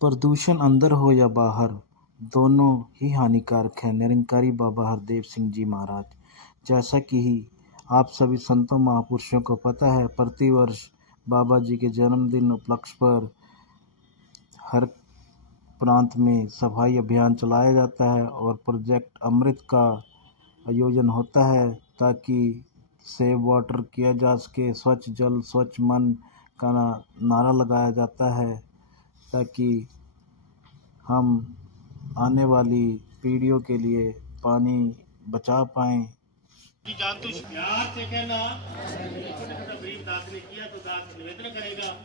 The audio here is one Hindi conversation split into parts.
प्रदूषण अंदर हो या बाहर, दोनों ही हानिकारक हैं। निरंकारी बाबा हरदेव सिंह जी महाराज। जैसा कि आप सभी संतों महापुरुषों को पता है, प्रतिवर्ष बाबा जी के जन्मदिन उपलक्ष्य पर हर प्रांत में सफाई अभियान चलाया जाता है और प्रोजेक्ट अमृत का आयोजन होता है ताकि सेव वाटर किया जा सके। स्वच्छ जल स्वच्छ मन का नारा लगाया जाता है ताकि हम आने वाली पीढ़ियों के लिए पानी बचा पाएं। प्यार से कहना, गरीब दास ने किया तो दास निवेदन करेगा।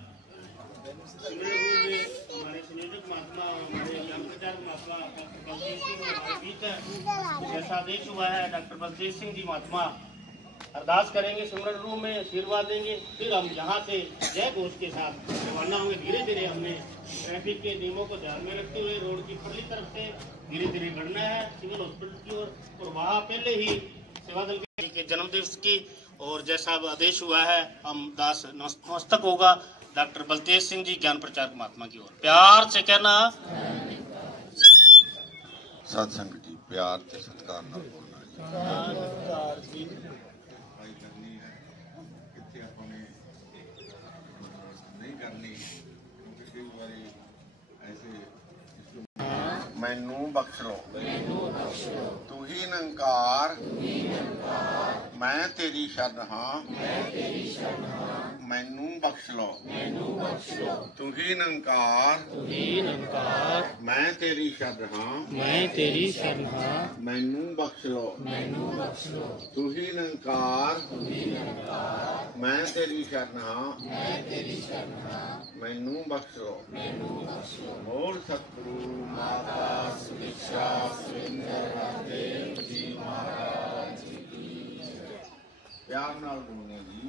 हमारे संयोजक महात्मा, हमारे ज्ञान प्रचारक महात्मा डॉक्टर बलदेव सिंह हमारे बीच है। जैसा आदेश हुआ है, डॉक्टर बलदेव सिंह जी महात्मा अरदास करेंगे, सिमरन रूम में आशीर्वाद देंगे, फिर हम यहाँ से जय घोष के साथ रवाना होंगे। धीरे धीरे हमने ट्रैफिक के नियमों को ध्यान में रखते हुए रोड की परली तरफ से धीरे धीरे बढ़ना है सिविल हॉस्पिटल की ओर। और वहाँ पहले ही सेवा दल के जन्म दिवस की और जैसा आदेश हुआ है, हम दास नतमस्तक होगा डॉक्टर बलदेव सिंह जी ज्ञान प्रचारक महात्मा की ओर। प्यार से कहना, सत्संग जी प्यार से सत्कार न बोलना जी। मैनू बख्श लो, तू ही निरंकार, मैं तेरी शरण हाँ, मैनू बख्श लो, तू ही निरंकार, मैं तेरी शरण हाँ, मैनू बख्श लो, तू ही निरंकार, मैं तेरी शरण हाँ, मैनू बख्श लो। और सतगुरु माता सुदीक्षा सुरेंद्र हरदेव जी महाराज की प्यार नाल बोलने जी।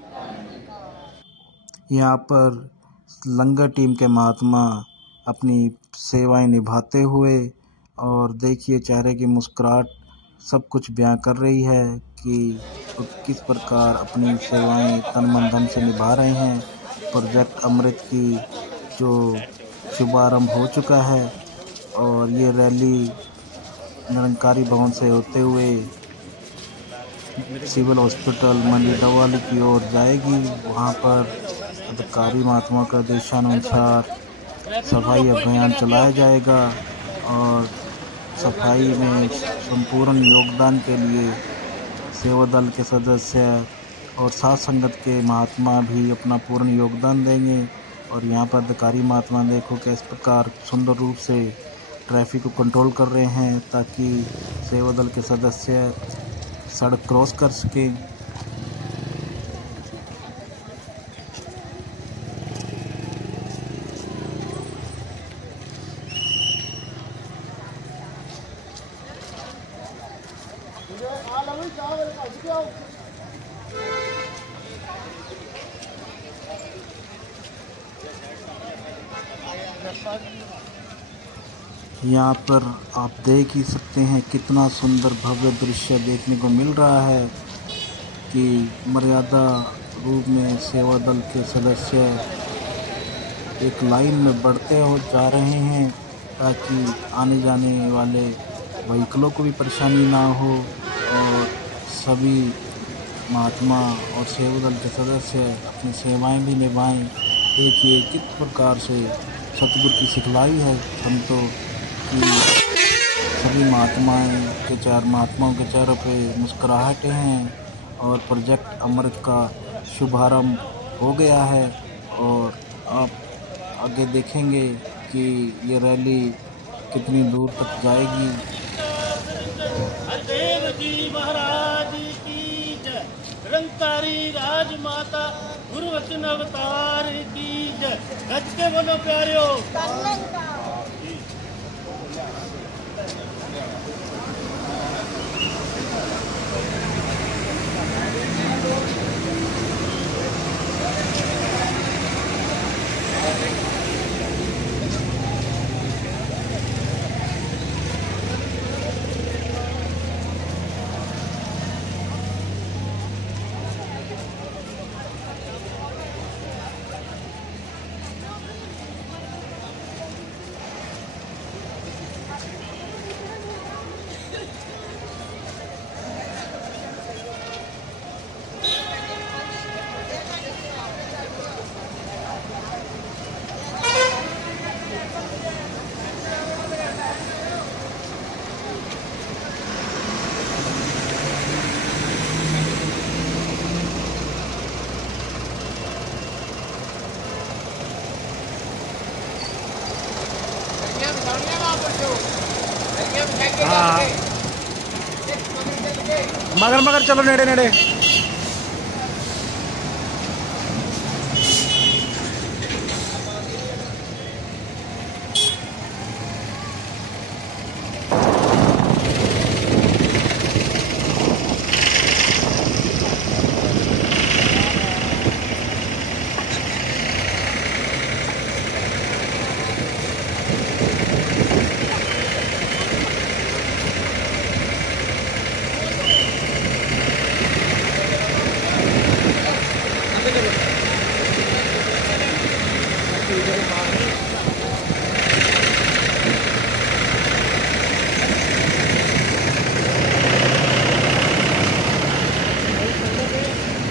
यहाँ पर लंगर टीम के महात्मा अपनी सेवाएं निभाते हुए, और देखिए चेहरे की मुस्कुराहट सब कुछ बयां कर रही है कि किस प्रकार अपनी सेवाएं तन मन धन से निभा रहे हैं। प्रोजेक्ट अमृत की जो शुभारंभ हो चुका है और ये रैली निरंकारी भवन से होते हुए सिविल हॉस्पिटल मंडी डवाली की ओर जाएगी। वहाँ पर अधिकारी महात्मा का आदेशानुसार सफाई अभियान चलाया जाएगा और सफाई में संपूर्ण योगदान के लिए सेवा दल के सदस्य और साथ संगत के महात्मा भी अपना पूर्ण योगदान देंगे। और यहाँ पर अधिकारी महात्मा देखो किस प्रकार सुंदर रूप से ट्रैफिक को कंट्रोल कर रहे हैं ताकि सेवा दल के सदस्य सड़क क्रॉस कर सकें। यहाँ पर आप देख ही सकते हैं कितना सुंदर भव्य दृश्य देखने को मिल रहा है कि मर्यादा रूप में सेवा दल के सदस्य एक लाइन में बढ़ते हो जा रहे हैं ताकि आने जाने वाले व्हीकलों को भी परेशानी ना हो और सभी महात्मा और सेवा दल के सदस्य अपनी सेवाएं भी निभाएं। देखिए किस प्रकार से सतगुरु की सिखलाई है संतों की। सभी महात्माओं के चेहरों पे मुस्कुराहटें हैं और प्रोजेक्ट अमृत का शुभारंभ हो गया है। और आप आगे देखेंगे कि ये रैली कितनी दूर तक जाएगी। हरदेव जी महाराज की जय, निरंकारी राजमाता गुरुवचन अवतार की जय। गज के बोलो प्यारियो। हाँ मगर मगर चलो नेड़े नेड़े।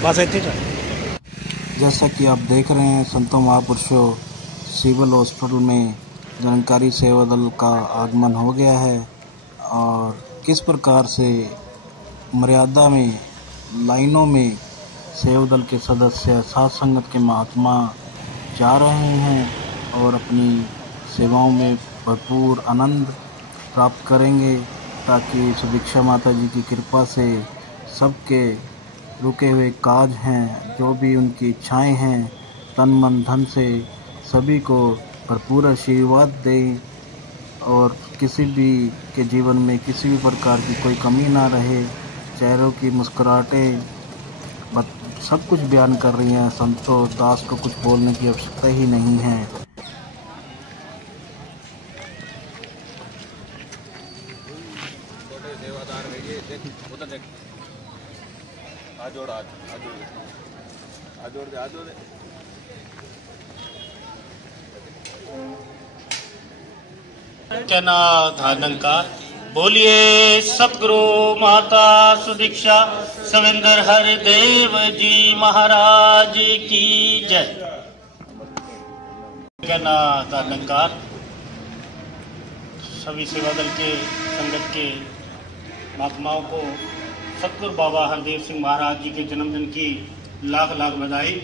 बस इतने जैसा कि आप देख रहे हैं संतों महापुरुषों सिविल हॉस्पिटल में जानकारी सेवा दल का आगमन हो गया है और किस प्रकार से मर्यादा में लाइनों में सेवा दल के सदस्य साथ संगत के महात्मा जा रहे हैं और अपनी सेवाओं में भरपूर आनंद प्राप्त करेंगे ताकि सुदीक्षा माता जी की कृपा से सबके रुके हुए काज हैं, जो भी उनकी इच्छाएं हैं, तन मन धन से सभी को भरपूर आशीर्वाद दें और किसी भी के जीवन में किसी भी प्रकार की कोई कमी ना रहे। चेहरों की मुस्कुराहटें सब कुछ बयान कर रही हैं। संतों दास को कुछ बोलने की आवश्यकता ही नहीं है। क्या धानंकार बोलिए सतगुरु माता सुदीक्षा सविंदर हरिदेव जी महाराज की जय। क्या धानंकार सभी सेवा दल के संगत के महात्माओं को सतगुरु बाबा हरदेव सिंह महाराज जी के जन्मदिन की लाख लाख बधाई।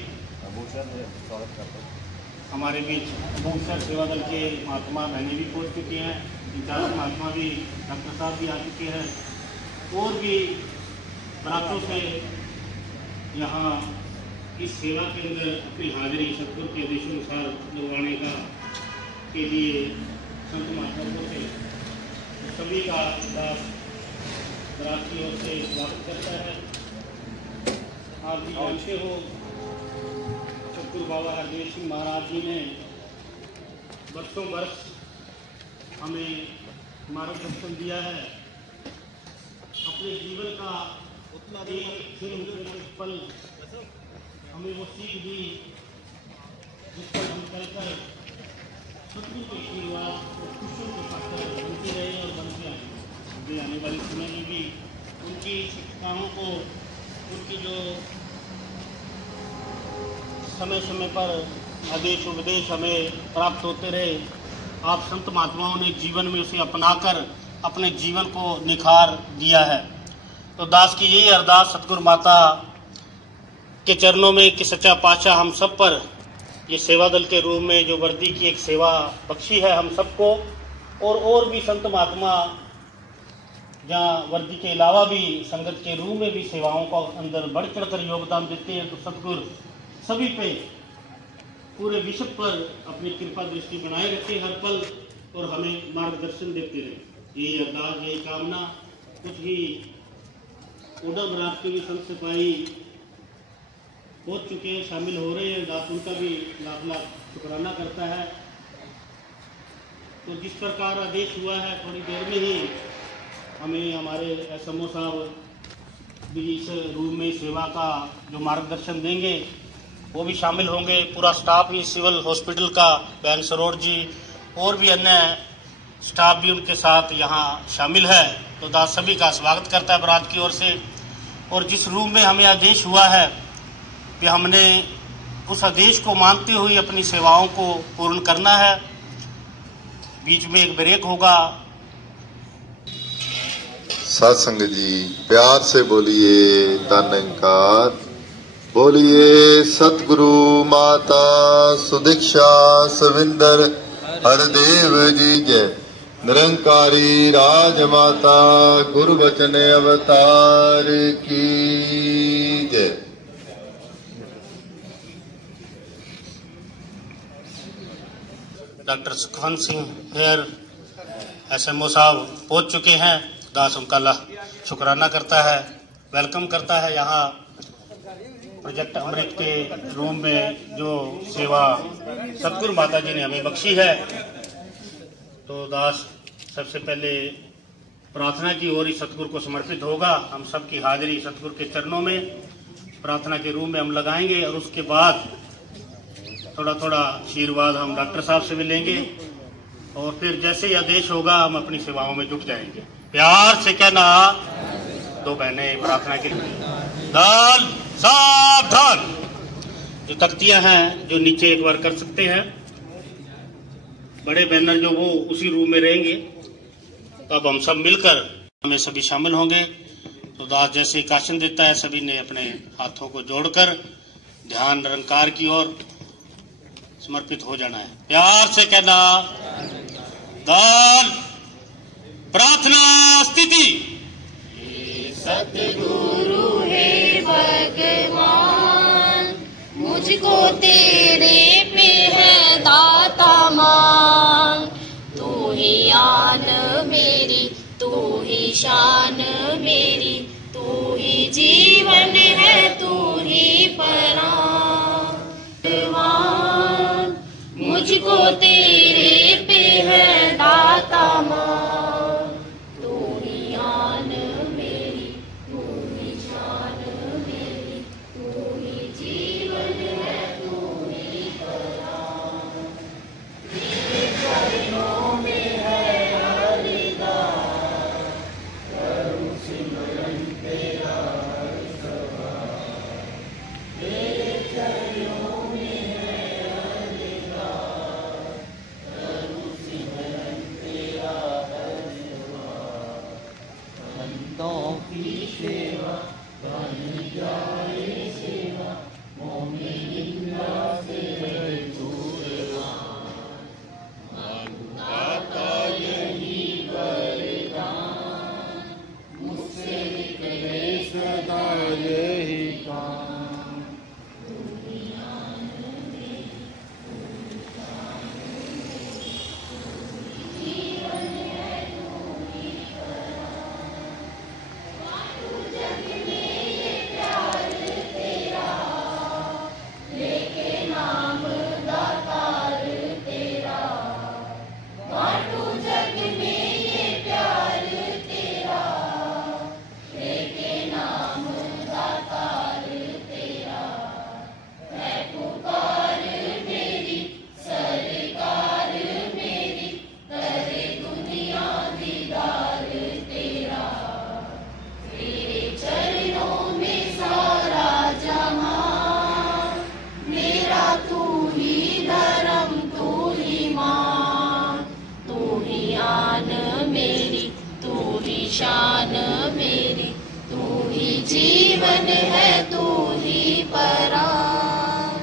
हमारे बीच भूषण सेवा दल के महात्मा बहनें भी पहुंच चुकी हैं, इंचार्ज महात्मा भी डॉक्टर साहब भी आ चुके हैं और भी बरातों से यहाँ इस सेवा के अंदर अपनी हाजिरी सतगुरु के आदेशानुसार लगवाने का के लिए संत महात्माओं से सभी का बरात की ओर से स्वागत करता है। आप भी जानते हो सतगुरु बाबा हरदेव सिंह महाराज जी ने वर्षों वर्ष हमें मार्गदर्शन दिया है। अपने जीवन का उतना एक पल हमें वो सीख दी जिस पर हम चलकर सतगुरु के आशीर्वाद और खुशियों के पात्र बनते रहे और बनते आए। आने वाले समय में भी उनकी शिक्षाओं को उनकी जो समय समय पर आदेश उपदेश हमें प्राप्त होते रहे। आप संत महात्माओं ने जीवन में उसे अपनाकर अपने जीवन को निखार दिया है। तो दास की यही अरदास सतगुरु माता के चरणों में कि सच्चा पातशाह हम सब पर ये सेवा दल के रूप में जो वर्दी की एक सेवा बख्शी है हम सबको, और भी संत महात्मा जहाँ वर्दी के अलावा भी संगत के रूप में भी सेवाओं का अंदर बढ़ चढ़कर योगदान देते हैं। तो सतगुरु सभी पे पूरे विश्व पर अपनी कृपा दृष्टि बनाए रखे हर पल और हमें मार्गदर्शन देते रहे। ये अरदास ये कामना। कुछ ही ओडा बरात के भी संत सिपाही पहुंच चुके हैं, शामिल हो रहे हैं। दास उनका भी लाख लाख शुक्राना करता है। तो जिस प्रकार आदेश हुआ है थोड़ी देर में ही हमें हमारे एसएमओ साहब भी इस रूम में सेवा का जो मार्गदर्शन देंगे वो भी शामिल होंगे। पूरा स्टाफ भी सिविल हॉस्पिटल का बैन सरोड़ जी और भी अन्य स्टाफ भी उनके साथ यहाँ शामिल है। तो दास सभी का स्वागत करता है बरात की ओर से। और जिस रूम में हमें आदेश हुआ है कि हमने उस आदेश को मानते हुए अपनी सेवाओं को पूर्ण करना है। बीच में एक ब्रेक होगा। सत्संग जी प्यार से बोलिए धन्यकार, बोलिए सतगुरु माता सुदीक्षा सविंदर हरदेव जी जय। निरंकारी राजमाता गुरु बचन अवतार की जय। Doctor Sukhwant Singh here SMO साहब पहुंच चुके हैं। दास उनका शुक्राना करता है, वेलकम करता है यहाँ प्रोजेक्ट अमृत के रूम में जो सेवा सतगुरु माता जी ने हमें बख्शी है। तो दास सबसे पहले प्रार्थना की ओर ही सतगुरु को समर्पित होगा। हम सबकी हाजिरी सतगुरु के चरणों में प्रार्थना के रूम में हम लगाएंगे और उसके बाद थोड़ा थोड़ा आशीर्वाद हम डॉक्टर साहब से भी लेंगे और फिर जैसे ही आदेश होगा हम अपनी सेवाओं में जुट जाएंगे। प्यार से कहना, दो बहनें प्रार्थना के लिए दाल सावधान। जो तख्तियां हैं जो नीचे एक बार कर सकते हैं, बड़े बैनर जो वो उसी रूम में रहेंगे। तब हम सब मिलकर हमें सभी शामिल होंगे। तो दास जैसे काशन देता है, सभी ने अपने हाथों को जोड़कर ध्यान निरंकार की ओर समर्पित हो जाना है। प्यार से कहना, दान प्रार्थना स्थिति। सतगुरु है भगवान, मुझको तेरे पे है दाता मान। तू ही आन मेरी, तू ही शान मेरी, तू ही जीवन है, तू ही परान। मुझको तेरे पे है दाता मान। तू ही आन मेरी, तू ही शान मेरी, तू ही जीवन है, तू ही परान। तेरे चरणों में है अरदास, करूं सिमरन तेरा हर सवार। तेरे चरणों में है अरदास, करूं सिमरन तेरा हर सवार। संतों की सेवा बन जाए सेवा, मोमिन निंदा से रहे दूर। मांगता का यही वरदान, मुझसे निकले सदा यही काम। दुनिया में जीवन है, तू ही परान। तू जग में ये प्यार तेरा, लेके नाम दातार तेरा। बांटू जग में ये प्यार तेरा, लेके नाम दातार तेरा। है पुकार मेरी, सरकार मेरी, करे दुनिया दीदार तेरा। तेरे चरणों में सारा जहां, मेरा तू ही धर्म, तू ही मान। तू ही आन मेरी, तू ही शान मेरी, तू ही जीवन है, तू ही परान।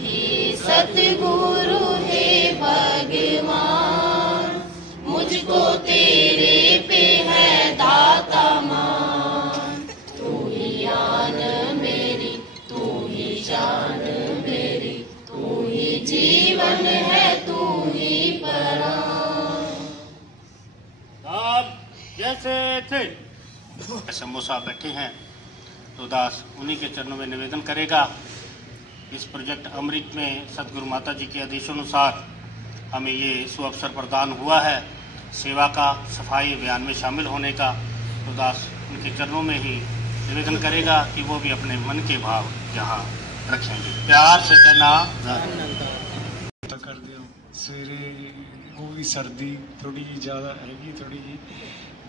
हे सतगुरु हे भगवान, मुझको तेरे पे है दाता मान। तू ही आन मेरी, तू ही शान मेरी, तू ही जीवन है, तू ही परान। आप जैसे थे SMO साहब बैठे हैं, तो दास उन्हीं के चरणों में निवेदन करेगा। इस प्रोजेक्ट अमृत में सतगुरु माता जी के आदेशानुसार हमें ये सुअवसर प्रदान हुआ है सेवा का, सफाई अभियान में शामिल होने का। तो दास उनके चरणों में ही निवेदन करेगा कि वो भी अपने मन के भाव यहाँ रखेंगे। प्यार से कहना, कर दियो सवेरे वो भी सर्दी थोड़ी जी ज़्यादा हैगी थोड़ी जी,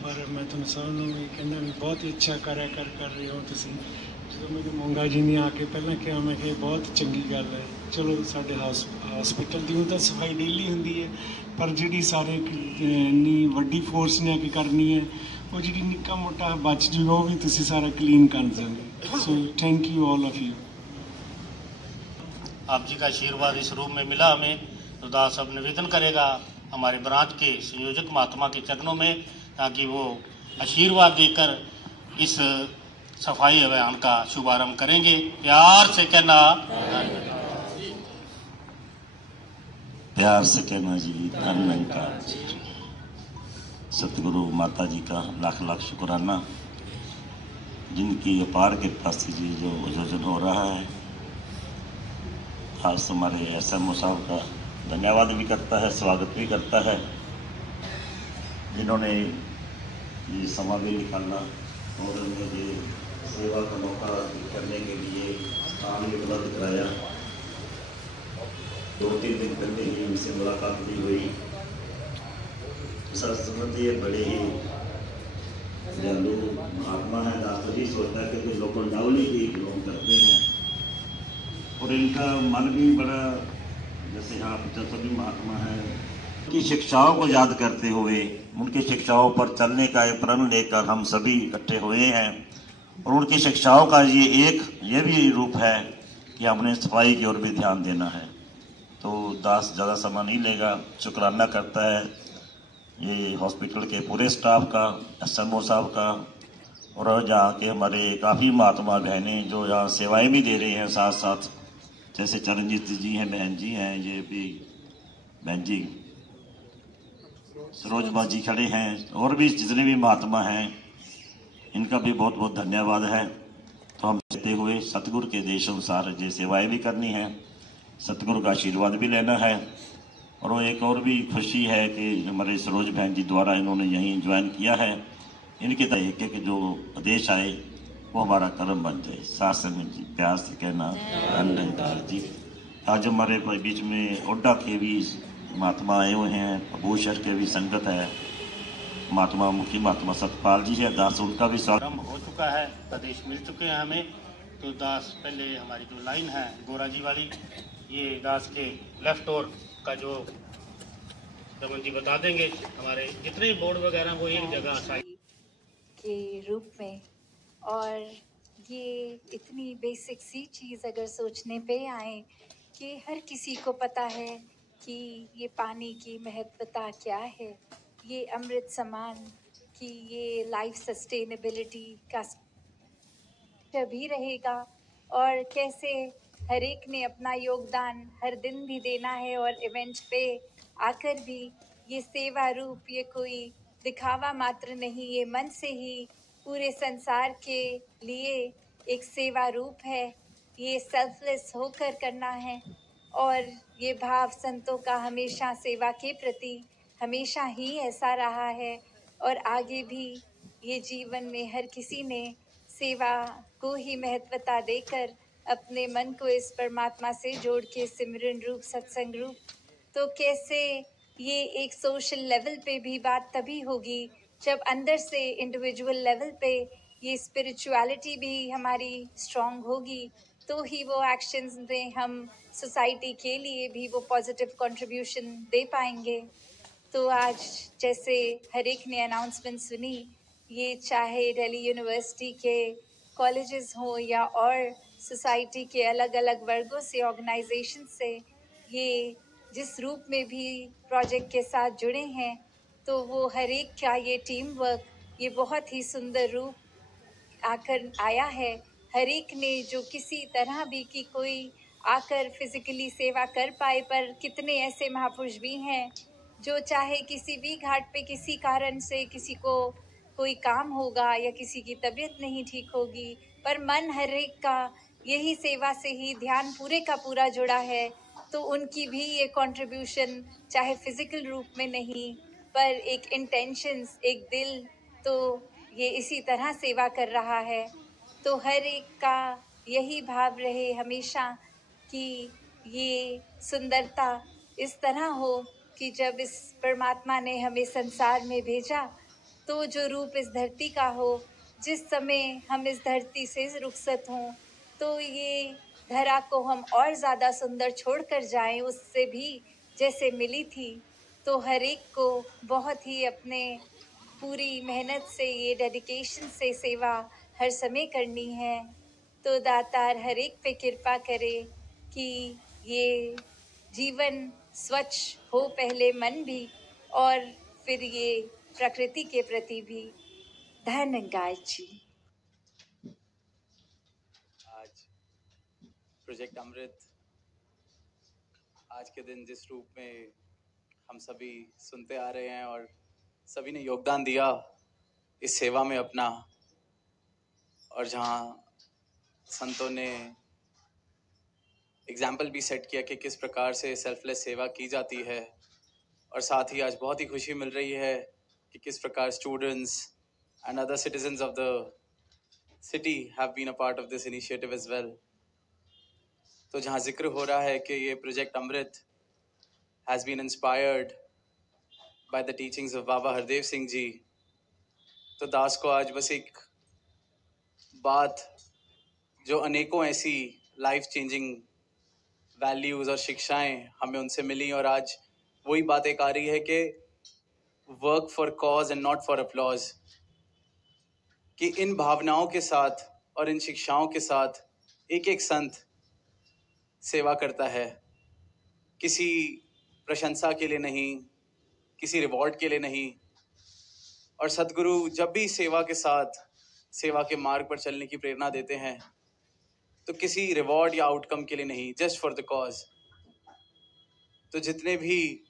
पर मैं तुम सब भी कहना भी बहुत ही अच्छा कर रहे हो तुम। जो मैं मोंगा जी ने आके पहला कहा, मैं कि बहुत चंगी गल है। चलो साढ़े हॉस्पिटल की तो सफाई डेली होंगी है, पर जी सारे इन्नी वड्डी फोर्स ने आके करनी है, वो जी निक्का मोटा बच जूगा वो भी तुम सारा क्लीन कर देंगे। So thank you all of you. आप जी का आशीर्वाद इस रूम में मिला हमें, तो दास अब निवेदन करेगा हमारे ब्रांच के संयोजक महात्मा के चरणों में, ताकि वो आशीर्वाद देकर इस सफाई अभियान का शुभारंभ करेंगे। प्यार से कहना, प्यार से कहना जी, धन निरंकार जी। सतगुरु माता जी का लाख लाख शुक्राना, जिनकी अपार कृपा से जी जो आयोजन हो रहा है। खास हमारे SMO साहब का धन्यवाद भी करता है, स्वागत भी करता है, जिन्होंने ये समा भी निकालना और मुझे सेवा का मौका करने के लिए स्थान भी उपलब्ध कराया। 2-3 दिन पहले ही उनसे मुलाकात भी हुई। सर संबंधी बड़े ही दयालु महात्मा है। दास जी सोचता है कि लोकल डाउली ही बिलोंग करते हैं और इनका मन भी बड़ा, जैसे यहाँ सभी महात्मा हैं, उनकी शिक्षाओं को याद करते हुए उनकी शिक्षाओं पर चलने का एक प्रण लेकर हम सभी इकट्ठे हुए हैं। और उनकी शिक्षाओं का ये भी रूप है कि हमने सफाई की ओर भी ध्यान देना है। तो दास ज़्यादा समय नहीं लेगा, शुक्राना करता है ये हॉस्पिटल के पूरे स्टाफ का, SMO साहब का, और जहाँ के हमारे काफ़ी महात्मा बहनें जो यहाँ सेवाएं भी दे रही हैं साथ साथ, जैसे चरणजीत जी हैं, बहन जी हैं, ये भी बहन जी सरोजबा जी खड़े हैं, और भी जितने भी महात्मा हैं इनका भी बहुत बहुत धन्यवाद है। तो हम कहते हुए सतगुरु के देश अनुसार ये सेवाएं भी करनी है, सतगुरु का आशीर्वाद भी लेना है। और वो एक और भी खुशी है कि हमारे सरोज बहन जी द्वारा इन्होंने यहीं ज्वाइन किया है। इनके तरीके के जो आदेश आए वो हमारा कर्म बन जाए। शासन में जी प्यार से कहना, निरंकार जी। आज हमारे बीच में ओड्डा के भी महात्मा आए हुए हैं, अबूशर के भी संगत है, महात्मा मुखी महात्मा सतपाल जी है, दास उनका भी स्वागत हो चुका है, आदेश मिल चुके हैं हमें। तो दास पहले हमारी जो लाइन है गोरा जी वाली, ये दास के लेफ्ट ओर का जो रमन जी बता देंगे। हमारे जितने बोर्ड वगैरह वो एक जगह के रूप में, और ये इतनी बेसिक सी चीज़ अगर सोचने पे आए कि हर किसी को पता है कि ये पानी की महत्वता क्या है, ये अमृत समान, कि ये लाइफ सस्टेनेबिलिटी का भी रहेगा, और कैसे हर एक ने अपना योगदान हर दिन भी देना है, और इवेंट पे आकर भी ये सेवा रूप, ये कोई दिखावा मात्र नहीं, ये मन से ही पूरे संसार के लिए एक सेवा रूप है। ये सेल्फलेस होकर करना है, और ये भाव संतों का हमेशा सेवा के प्रति हमेशा ही ऐसा रहा है, और आगे भी ये जीवन में हर किसी ने सेवा को ही महत्वता देकर अपने मन को इस परमात्मा से जोड़ के सिमरन रूप, सत्संग रूप। तो कैसे ये एक सोशल लेवल पे भी बात तभी होगी जब अंदर से इंडिविजुअल लेवल पे ये स्पिरिचुअलिटी भी हमारी स्ट्रॉन्ग होगी, तो ही वो एक्शंस में हम सोसाइटी के लिए भी वो पॉजिटिव कंट्रीब्यूशन दे पाएंगे। तो आज जैसे हर एक ने अनाउंसमेंट सुनी, ये चाहे दिल्ली यूनिवर्सिटी के कॉलेजेस हों या और सोसाइटी के अलग अलग वर्गों से, ऑर्गेनाइजेशन से, ये जिस रूप में भी प्रोजेक्ट के साथ जुड़े हैं, तो वो हर एक का ये टीम वर्क, ये बहुत ही सुंदर रूप आकर आया है। हर एक ने जो किसी तरह भी की कोई आकर फिजिकली सेवा कर पाए, पर कितने ऐसे महापुरुष भी हैं जो चाहे किसी भी घाट पे किसी कारण से किसी को कोई काम होगा या किसी की तबीयत नहीं ठीक होगी, पर मन हर एक का यही सेवा से ही ध्यान पूरे का पूरा जुड़ा है, तो उनकी भी ये कंट्रीब्यूशन चाहे फिजिकल रूप में नहीं, पर एक इंटेंशंस, एक दिल, तो ये इसी तरह सेवा कर रहा है। तो हर एक का यही भाव रहे हमेशा कि ये सुंदरता इस तरह हो कि जब इस परमात्मा ने हमें संसार में भेजा, तो जो रूप इस धरती का हो, जिस समय हम इस धरती से रुखसत हों, तो ये धरा को हम और ज़्यादा सुंदर छोड़कर जाएं उससे भी जैसे मिली थी। तो हर एक को बहुत ही अपने पूरी मेहनत से, ये डेडिकेशन से सेवा हर समय करनी है। तो दातार हर एक पे कृपा करे कि ये जीवन स्वच्छ हो, पहले मन भी, और फिर ये प्रकृति के प्रति भी धन्यवाद जी। आज प्रोजेक्ट अमृत आज के दिन जिस रूप में हम सभी सुनते आ रहे हैं और सभी ने योगदान दिया इस सेवा में अपना, और जहां संतों ने एग्जाम्पल भी सेट किया कि किस प्रकार से सेल्फलेस सेवा की जाती है, और साथ ही आज बहुत ही खुशी मिल रही है कि किस प्रकार students and other citizens of the city have been a part of this initiative as well. तो जहाँ जिक्र हो रहा है कि ये project Amrit has been inspired by the teachings of Baba Hardev Singh ji, तो दास को आज बस एक बात जो अनेकों ऐसी लाइफ चेंजिंग वैल्यूज़ और शिक्षाएं हमें उनसे मिली, और आज वही बात एक आ रही है कि work for cause and not for applause, कि इन भावनाओं के साथ और इन शिक्षाओं के साथ एक एक संत सेवा करता है, किसी प्रशंसा के लिए नहीं, किसी रिवॉर्ड के लिए नहीं। और सद्गुरु जब भी सेवा के साथ सेवा के मार्ग पर चलने की प्रेरणा देते हैं तो किसी रिवॉर्ड या आउटकम के लिए नहीं, जस्ट फॉर द कॉज। तो जितने भी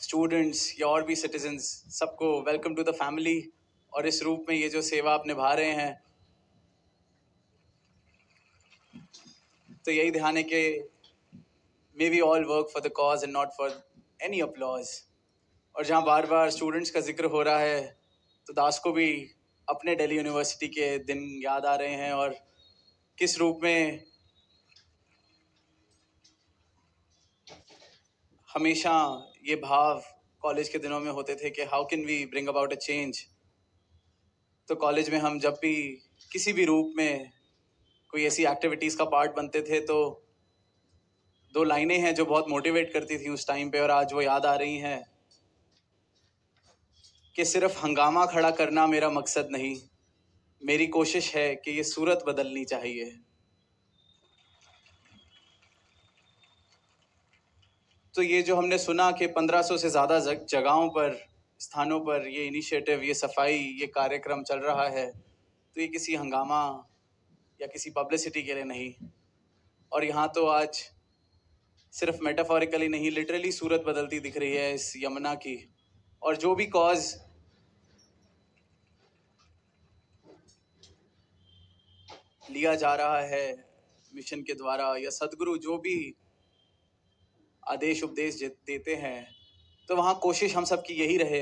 स्टूडेंट्स या और भी सिटीजन्स, सबको वेलकम टू द फैमिली। और इस रूप में ये जो सेवा आप निभा रहे हैं, तो यही ध्यान है कि may we all work for the cause and not for any applause. और जहाँ बार बार स्टूडेंट्स का जिक्र हो रहा है, तो दास को भी अपने दिल्ली यूनिवर्सिटी के दिन याद आ रहे हैं, और किस रूप में हमेशा ये भाव कॉलेज के दिनों में होते थे कि how can we bring about a change. तो कॉलेज में हम जब भी किसी भी रूप में कोई ऐसी एक्टिविटीज़ का पार्ट बनते थे, तो दो लाइनें हैं जो बहुत मोटिवेट करती थी उस टाइम पे, और आज वो याद आ रही हैं कि सिर्फ हंगामा खड़ा करना मेरा मकसद नहीं, मेरी कोशिश है कि ये सूरत बदलनी चाहिए। तो ये जो हमने सुना कि 1500 से ज़्यादा जगहों पर, स्थानों पर ये इनिशिएटिव, ये सफाई, ये कार्यक्रम चल रहा है, तो ये किसी हंगामा या किसी पब्लिसिटी के लिए नहीं। और यहाँ तो आज सिर्फ मेटाफोरिकली नहीं, लिटरली सूरत बदलती दिख रही है इस यमुना की। और जो भी कॉज लिया जा रहा है मिशन के द्वारा, या सद्गुरु जो भी आदेश उपदेश देते हैं, तो वहाँ कोशिश हम सब की यही रहे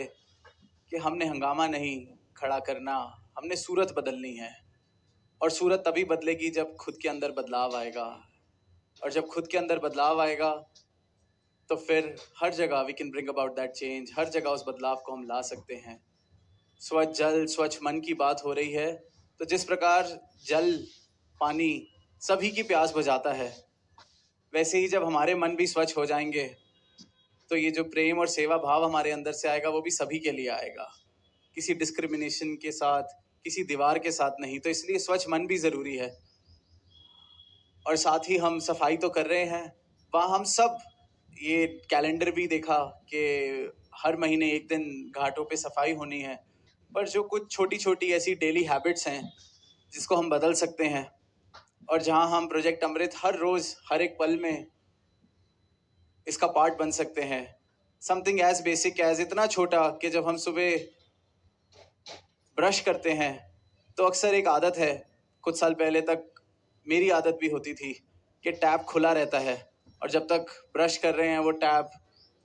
कि हमने हंगामा नहीं खड़ा करना, हमने सूरत बदलनी है। और सूरत तभी बदलेगी जब खुद के अंदर बदलाव आएगा, और जब खुद के अंदर बदलाव आएगा तो फिर हर जगह we can bring about that change, हर जगह उस बदलाव को हम ला सकते हैं। स्वच्छ जल, स्वच्छ मन की बात हो रही है, तो जिस प्रकार जल, पानी सभी की प्यास बुझाता है, वैसे ही जब हमारे मन भी स्वच्छ हो जाएंगे तो ये जो प्रेम और सेवा भाव हमारे अंदर से आएगा वो भी सभी के लिए आएगा, किसी डिस्क्रिमिनेशन के साथ, किसी दीवार के साथ नहीं। तो इसलिए स्वच्छ मन भी ज़रूरी है। और साथ ही हम सफाई तो कर रहे हैं, वहाँ हम सब ये कैलेंडर भी देखा कि हर महीने एक दिन घाटों पे सफाई होनी है, पर जो कुछ छोटी छोटी ऐसी डेली हैबिट्स हैं जिसको हम बदल सकते हैं, और जहाँ हम प्रोजेक्ट अमृत हर रोज़ हर एक पल में इसका पार्ट बन सकते हैं। समथिंग एज बेसिक एज, इतना छोटा कि जब हम सुबह ब्रश करते हैं तो अक्सर एक आदत है, कुछ साल पहले तक मेरी आदत भी होती थी कि टैप खुला रहता है, और जब तक ब्रश कर रहे हैं वो टैप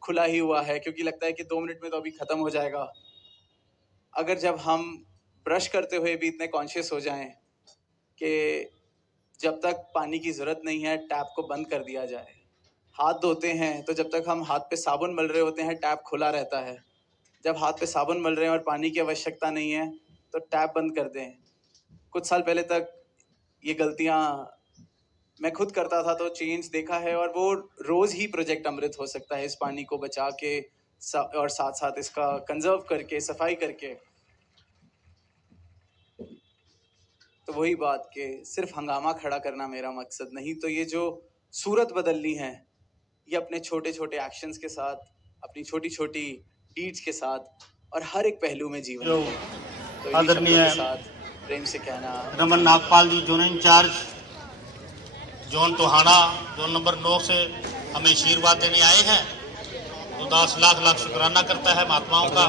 खुला ही हुआ है, क्योंकि लगता है कि 2 मिनट में तो अभी ख़त्म हो जाएगा। अगर जब हम ब्रश करते हुए भी इतने कॉन्शियस हो जाएं कि जब तक पानी की ज़रूरत नहीं है टैप को बंद कर दिया जाए। हाथ धोते हैं तो जब तक हम हाथ पे साबुन मल रहे होते हैं टैप खुला रहता है, जब हाथ पे साबुन मल रहे हैं और पानी की आवश्यकता नहीं है तो टैप बंद कर दें। कुछ साल पहले तक ये गलतियाँ मैं खुद करता था, तो चेंज देखा है, और वो रोज़ ही प्रोजेक्ट अमृत हो सकता है इस पानी को बचा के और साथ साथ इसका कंजर्व करके, सफाई करके। तो वही बात कि सिर्फ हंगामा खड़ा करना मेरा मकसद नहीं, तो ये जो सूरत बदलनी है ये अपने छोटे छोटे एक्शंस के साथ, अपनी छोटी छोटी डीड्स के साथ और हर एक पहलू में जीवन जो में। तो इन्हीं आदरणीय शब्दों के साथ प्रेम से कहना, Raman Nagpal ji zone incharge zone Tohana zone number 9 से हमें आशीर्वाद देने आए हैं। तो 10 लाख शुक्राना करता है महात्माओं का।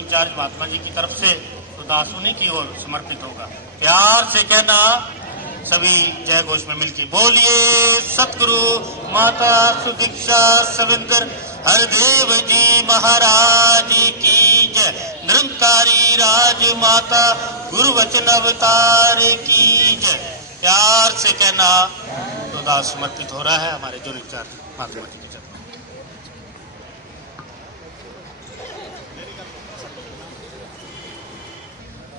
इंचार्ज महात्मा जी की तरफ से तो दास उन्हीं की ओर समर्पित होगा। प्यार से कहना सभी जय घोष में मिलकर बोलिए सतगुरु माता सुदीक्षा सविंदर हरदेव जी महाराज की जय। निरंकारी राज माता गुरु वचन अवतार की जय। प्यार से कहना तो दास समर्पित हो रहा है हमारे जो इंचार्ज महात्मा जी।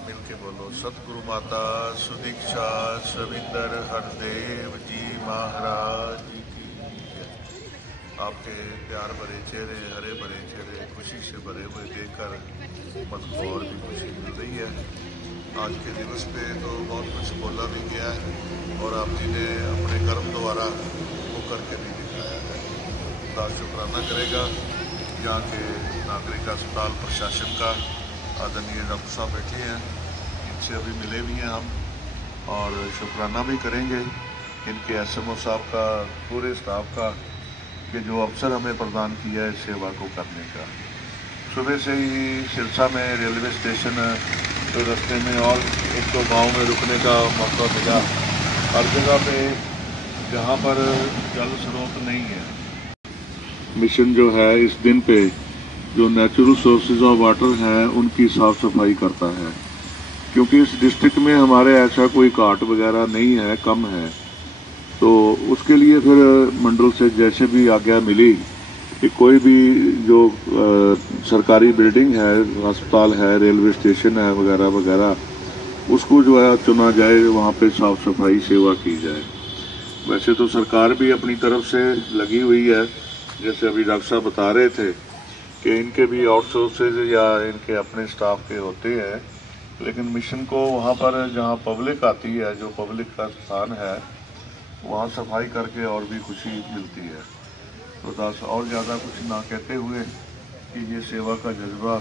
मिलके बोलो सतगुरु माता सुदीक्षा सविंदर हरदेव जी महाराज की जय। आपके प्यार भरे चेहरे, हरे भरे चेहरे खुशी से भरे हुए देखकर मन को और भी खुशी मिल रही है। आज के दिवस पे तो बहुत कुछ बोला भी गया है और आप जी ने अपने कर्म द्वारा वो करके भी दिखाया है। खुदा शुक्राना करेगा। यहाँ के नागरिक अस्पताल प्रशासन का आदरणीय डॉक्टर साहब बैठे हैं, इनसे अभी मिले भी हैं हम और शुक्राना भी करेंगे इनके एसएमओ साहब का, पूरे स्टाफ का कि जो अवसर हमें प्रदान किया है सेवा को करने का। सुबह से ही सिरसा में रेलवे स्टेशन तो रास्ते में और एक तो गांव में रुकने का मौका मिला। हर जगह पे जहां पर जल स्रोत नहीं है, मिशन जो है इस दिन पे जो नेचुरल सोर्सेज ऑफ वाटर हैं उनकी साफ सफाई करता है, क्योंकि इस डिस्ट्रिक्ट में हमारे ऐसा कोई घाट वगैरह नहीं है, कम है। तो उसके लिए फिर मंडल से जैसे भी आज्ञा मिली कि कोई भी जो सरकारी बिल्डिंग है, अस्पताल है, रेलवे स्टेशन है वगैरह वगैरह, उसको जो है चुना जाए, वहाँ पे साफ सफाई सेवा की जाए। वैसे तो सरकार भी अपनी तरफ से लगी हुई है, जैसे अभी डॉक्टर साहब बता रहे थे कि इनके भी आउटसोर्सेज या इनके अपने स्टाफ के होते हैं, लेकिन मिशन को वहाँ पर जहाँ पब्लिक आती है, जो पब्लिक का स्थान है, वहाँ सफाई करके और भी खुशी मिलती है। तो दास और ज़्यादा कुछ ना कहते हुए कि ये सेवा का जज्बा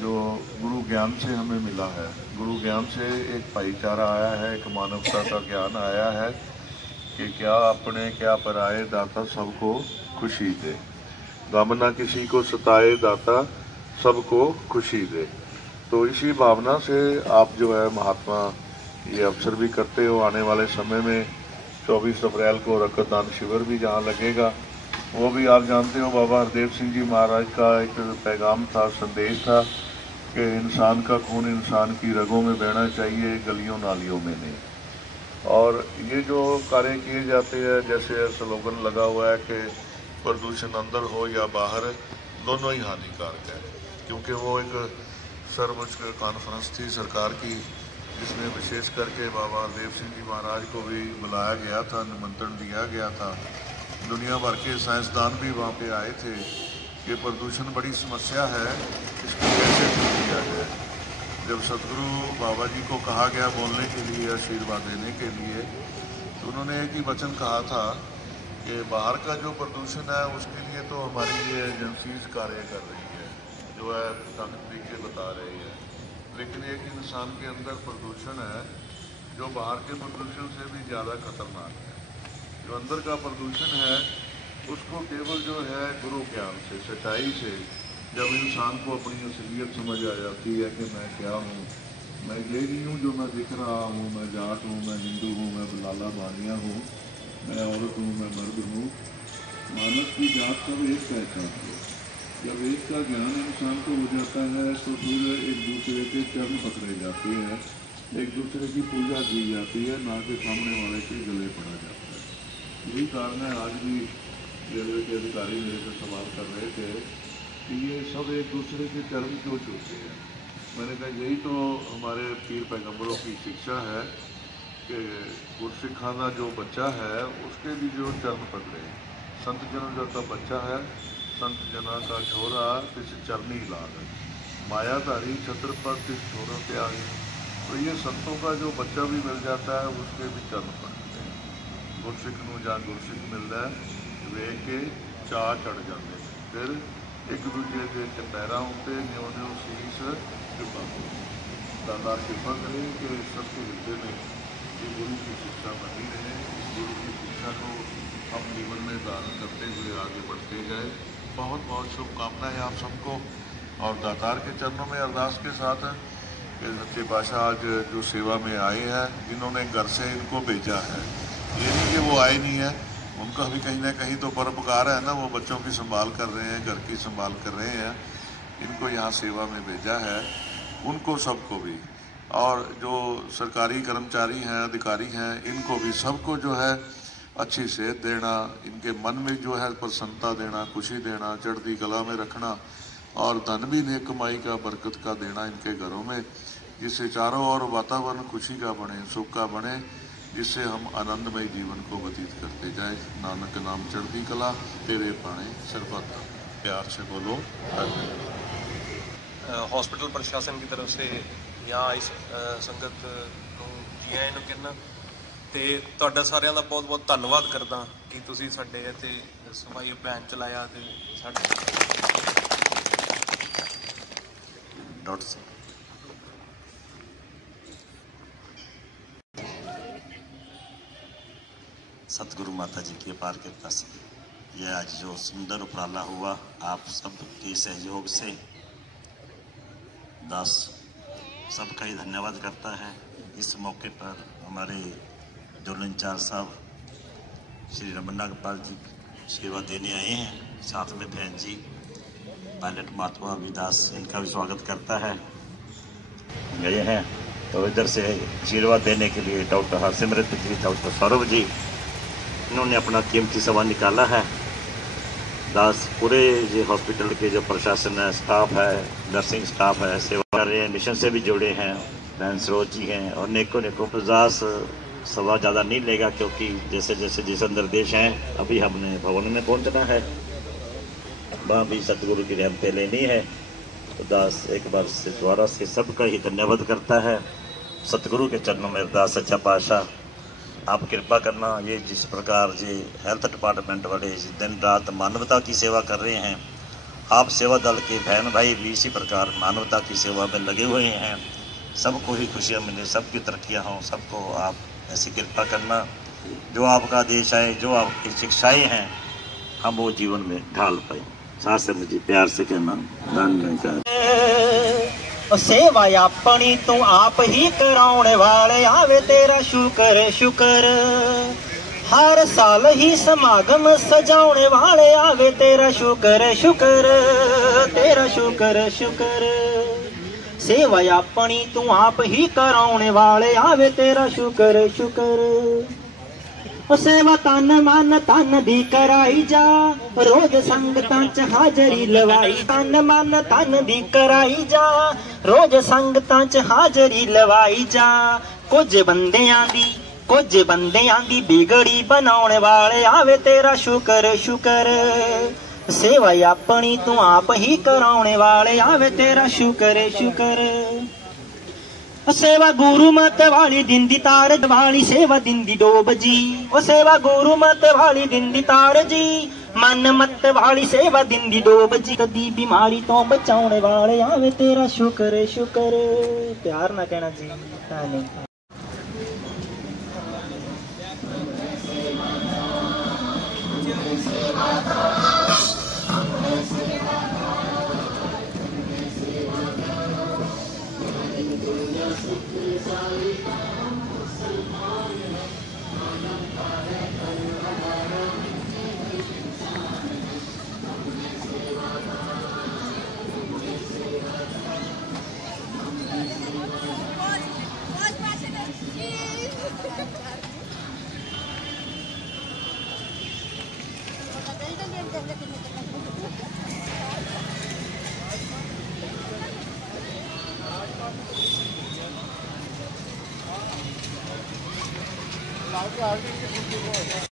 जो गुरु ज्ञान से हमें मिला है, गुरु ज्ञान से एक भाईचारा आया है, एक मानवता का ज्ञान आया है कि क्या अपने क्या पराए दाता सबको खुशी दे, गम ना किसी को सताए दाता सबको खुशी दे। तो इसी भावना से आप जो है महात्मा ये अवसर भी करते हो। आने वाले समय में 24 अप्रैल को रक्तदान शिविर भी जहाँ लगेगा, वो भी आप जानते हो बाबा हरदेव सिंह जी महाराज का एक पैगाम था, संदेश था कि इंसान का खून इंसान की रगों में बहना चाहिए, गलियों नालियों में नहीं। और ये जो कार्य किए जाते हैं, जैसे स्लोगन लगा हुआ है कि प्रदूषण अंदर हो या बाहर, दोनों ही हानिकारक है, क्योंकि वो एक सर्वोच्च कॉन्फ्रेंस थी सरकार की, जिसमें विशेष करके बाबा हरदेव सिंह जी महाराज को भी बुलाया गया था, निमंत्रण दिया गया था। दुनिया भर के साइंसदान भी वहाँ पे आए थे कि प्रदूषण बड़ी समस्या है, इसको कैसे दूर किया जाए। जब सतगुरु बाबा जी को कहा गया बोलने के लिए, आशीर्वाद देने के लिए, तो उन्होंने एक ही वचन कहा था कि बाहर का जो प्रदूषण है उसके लिए तो हमारी ये एजेंसीज कार्य कर रही है, जो है तरीके बता रही है, लेकिन एक इंसान के अंदर प्रदूषण है जो बाहर के प्रदूषण से भी ज़्यादा खतरनाक है। जो अंदर का प्रदूषण है उसको केवल जो है गुरु ज्ञान से, सच्चाई से, जब इंसान को अपनी असलियत समझ आ जाती है कि मैं क्या हूँ, मैं ये नहीं हूँ जो मैं दिख रहा हूँ, मैं जाट हूँ, मैं हिंदू हूँ, मैं लाला बानिया हूँ, मैं औरत हूँ, मैं मर्द हूँ, मानव की जात सब एक पहचान है। जब एक का ज्ञान इंसान को हो जाता है तो फिर एक दूसरे के चरण पकड़े जाते हैं, एक दूसरे की पूजा की जाती है, ना कि सामने वाले के गले पड़ा जाता है। यही कारण है आज भी रेलवे के अधिकारी मेरे से सवाल कर रहे थे कि ये सब एक दूसरे के चरण क्यों छूते हैं। मैंने कहा यही तो हमारे पीर पैगंबरों की शिक्षा है कि गुरसिखाना जो बच्चा है उसके भी जो चरण पकड़े। संत जन जो का बच्चा है, संत जना का छोरा किस चरनी लाग, मायाधारी छत्र पर किस छोरों के आगे। तो ये संतों का जो बच्चा भी मिल जाता है उसके भी चरण पकड़ते हैं। गुरसिख नूं जां गुरसिख मिलता है वे के ਚਾਅ ਚੜ ਜਾਂਦੇ ਨੇ। ਫਿਰ ਇੱਕ ਦੂਜੇ ਦੇ ਚਪੈਰਾਂ ਉੱਤੇ ਨਿਉ ਸੀਸ ਝੁਕਾਉਂਦੇ। दातार कृपा करें कि सबके हृदय में ये गुरु की शिक्षा बनी रहे। गुरु की शिक्षा को हम जीवन में धारण करते हुए आगे बढ़ते जाए। बहुत बहुत शुभकामनाएं आप सबको। और दातार के चरणों में अरदास के साथ है कि सच्चे पातशाह आज जो सेवा में आए हैं, जिन्होंने घर से इनको भेजा है, ये नहीं कि वो आए नहीं है, उनका भी कहीं ना कहीं तो परोपकार है ना, वो बच्चों की संभाल कर रहे हैं, घर की संभाल कर रहे हैं, इनको यहाँ सेवा में भेजा है, उनको सबको भी। और जो सरकारी कर्मचारी हैं, अधिकारी हैं, इनको भी सबको जो है अच्छी सेहत देना, इनके मन में जो है प्रसन्नता देना, खुशी देना, चढ़ती कला में रखना, और धन भी नेक कमाई का, बरकत का देना इनके घरों में, जिससे चारों ओर वातावरण खुशी का बने, सुख का बने, जिससे हम आनंदमय जीवन को व्यतीत करते जाए। नानक नाम चढ़ती कला तेरे पाने सरबत। प्यार से बोलो। हॉस्पिटल प्रशासन की तरफ से यहाँ इस संगत ਨੂੰ ਜੀ ਆਇਆਂ ਨੂੰ ਕਹਿਣਾ ਤੇ ਤੁਹਾਡਾ ਸਾਰਿਆਂ ਦਾ ਬਹੁਤ ਬਹੁਤ ਧੰਨਵਾਦ ਕਰਦਾ ਕਿ ਤੁਸੀਂ ਸਾਡੇ ਇੱਥੇ ਸਫਾਈ ਅਭਿਆਨ ਚਲਾਇਆ ਤੇ ਸਾਡੇ डॉक्टर सतगुरु माता जी की अपार कृपा से यह आज जो सुंदर उपराला हुआ, आप सबके सहयोग से दास सबका ही धन्यवाद करता है। इस मौके पर हमारे जोनल इंचार्ज साहब श्री रमन नागपाल जी सेवा देने आए हैं, साथ में बहन जी पायलट महात्मा विदास, इनका भी स्वागत करता है। गए हैं तो इधर से आशीर्वाद देने के लिए डॉक्टर हरसिमरत जी, डॉक्टर सौरभ जी, इन्होंने अपना कीमती समय निकाला है। दास पूरे ये हॉस्पिटल के जो प्रशासन है, स्टाफ है, नर्सिंग स्टाफ है, सेवा कर रहे हैं, मिशन से भी जुड़े हैं, बहन सरोज जी हैं, और नेकों दास सवा ज़्यादा नहीं लेगा, क्योंकि जैसे जैसे जिस निर्देश हैं अभी हमने भवन में पहुंचना है, वहाँ भी सतगुरु की रहमतें लेनी है। तो दास एक बार से द्वारा से सबका ही धन्यवाद करता है। सतगुरु के चरणों में अरदास, सच्चा पातशाह आप कृपा करना। ये जिस प्रकार ये हेल्थ डिपार्टमेंट वाले दिन रात मानवता की सेवा कर रहे हैं, आप सेवा दल के बहन भाई भी इसी प्रकार मानवता की सेवा में लगे हुए हैं। सबको ही खुशियाँ मिले, सबकी तरक्कियाँ हों, सबको आप ऐसी कृपा करना। जो आपका आदेश है, जो आपकी शिक्षाएँ हैं, हम वो जीवन में ढाल पाए। साथ से मुझे प्यार से कहना धन्यवाद। सेवा अपनी तू आप ही कराने वाले, आवे तेरा शुक्र शुक्र। हर साल ही समागम सजाने वाले, आवे तेरा शुक्र शुक्र, तेरा शुक्र शुक्र। सेवा अपनी तू आप ही कराने वाले, आवे तेरा शुक्र शुक्र। सेवा तन मन तन दी कराई जा, रोज संगतां च हाजरी लवाई। तन मन तन दी कराई जा, रोज संगतां च हाजरी लवाई जा। कुछ बंदियां दी बिगड़ी बनाने वाले, आवे तेरा शुक्र शुक्र। सेवा अपनी तू आप ही कराने वाले, आवे तेरा शुक्र शुक्र। सेवा गुरु मत वाली दिन दी तार वाली, सेवा दिन दी डोब जी। ओ सेवा गुरु मत वाली दिन दी तार जी, मन मत वाली सेवा दिन दी डोब जी। कदी बीमारी तो बचाने वाले, आवे तेरा शुक्र शुक्र। प्यार ना कहना जी, नहीं। आगे